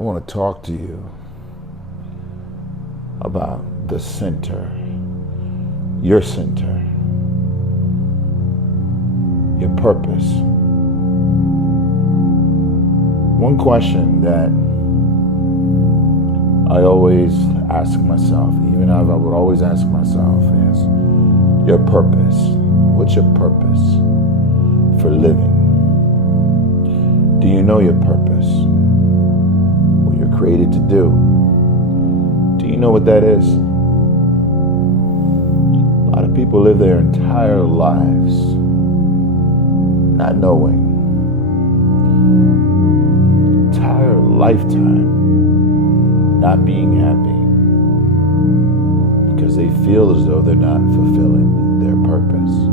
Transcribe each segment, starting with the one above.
I want to talk to you about the center, your center, your purpose. One question that I always ask myself, even I would always ask myself, is your purpose. What's your purpose for living? Do you know your purpose? What you're created to do? Do you know what that is? A lot of people live their entire lives not knowing. Entire lifetime not being happy because they feel as though they're not fulfilling their purpose.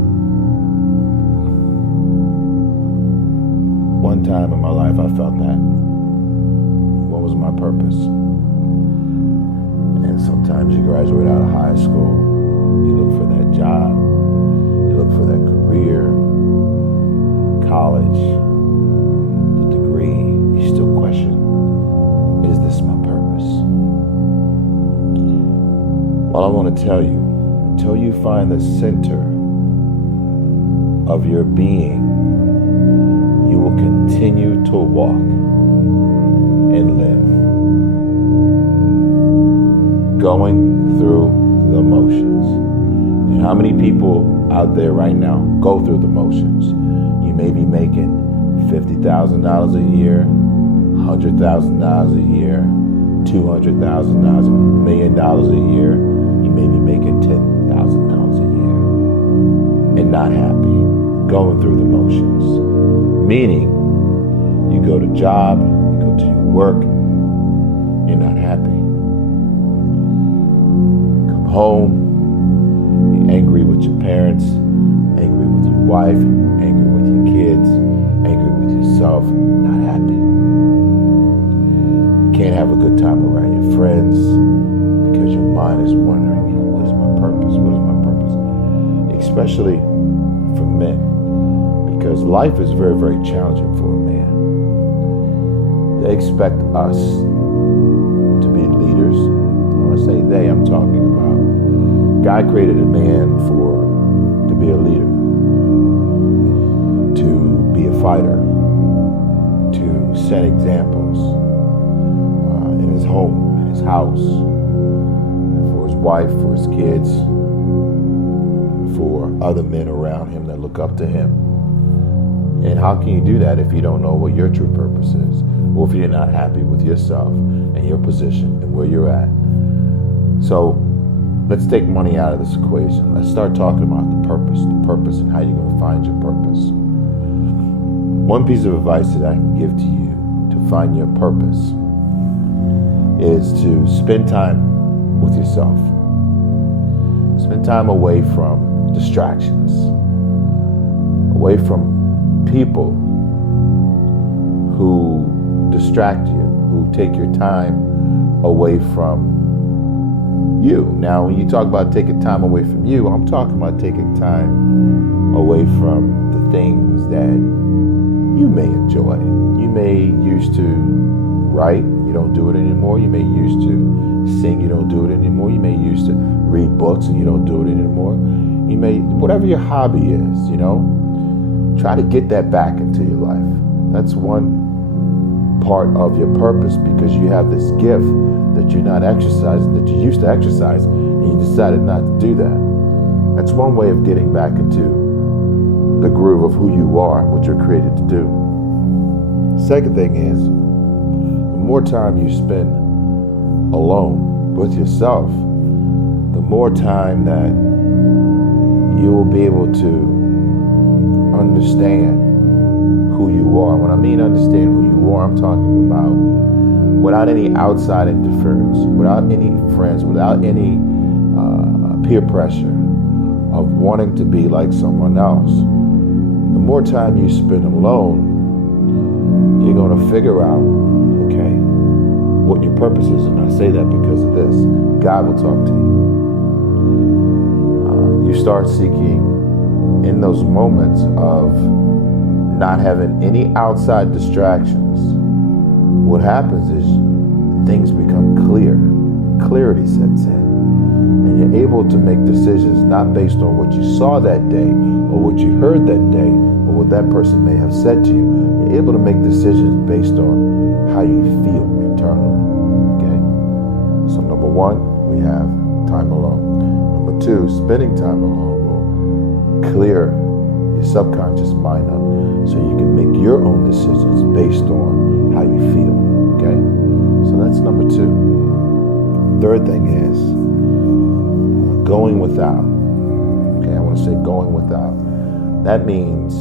One time in my life I felt that. What was my purpose? And sometimes you graduate out of high school, you look for that job, you look for that career, college, the degree, you still question, is this my purpose? Well, I want to tell you, until you find the center of your being, you will continue to walk and live, going through the motions. And how many people out there right now go through the motions? You may be making $50,000 a year, $100,000 a year, $200,000, $1 million a year. You may be making $10,000 a year and not happy, going through the motions. Meaning, you go to job, you go to your work, you're not happy. Come home, you're angry with your parents, angry with your wife, angry with your kids, angry with yourself, not happy. Can't have a good time around your friends because your mind is wondering, what is my purpose? What is my purpose? Especially for men, because life is very, very challenging for a man. They expect us to be leaders. When I say they, I'm talking about God created a man to be a leader, to be a fighter, to set examples in his home, in his house, for his wife, for his kids, for other men around him that look up to him. And how can you do that if you don't know what your true purpose is? Or if you're not happy with yourself and your position and where you're at? So let's take money out of this equation. Let's start talking about the purpose and how you're going to find your purpose. One piece of advice that I can give to you to find your purpose is to spend time with yourself. Spend time away from distractions, away from people who distract you, who take your time away from you. Now, when you talk about taking time away from you, I'm talking about taking time away from the things that you may enjoy. You may used to write, you don't do it anymore. You may used to sing, you don't do it anymore. You may used to read books and you don't do it anymore. You may, whatever your hobby is, try to get that back into your life. That's one part of your purpose, because you have this gift that you're not exercising, that you used to exercise, and you decided not to do that. That's one way of getting back into the groove of who you are, what you're created to do. The second thing is, the more time you spend alone with yourself, the more time that you will be able to understand who you are. When I mean understand who you are, I'm talking about without any outside interference, without any friends, without any peer pressure of wanting to be like someone else. The more time you spend alone, you're going to figure out, okay, what your purpose is. And I say that because of this. God will talk to you. You start seeking in those moments of not having any outside distractions. What happens is things become clear. Clarity sets in. And you're able to make decisions not based on what you saw that day or what you heard that day or what that person may have said to you. You're able to make decisions based on how you feel internally. Okay? So number one, we have time alone. Number two, spending time alone will clear your subconscious mind up so you can make your own decisions based on how you feel. Okay? So that's number two. Third thing is going without. Okay, I want to say going without. That means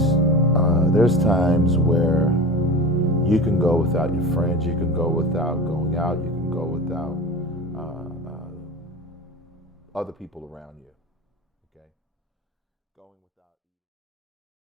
there's times where you can go without your friends, you can go without going out, you can go without other people around you.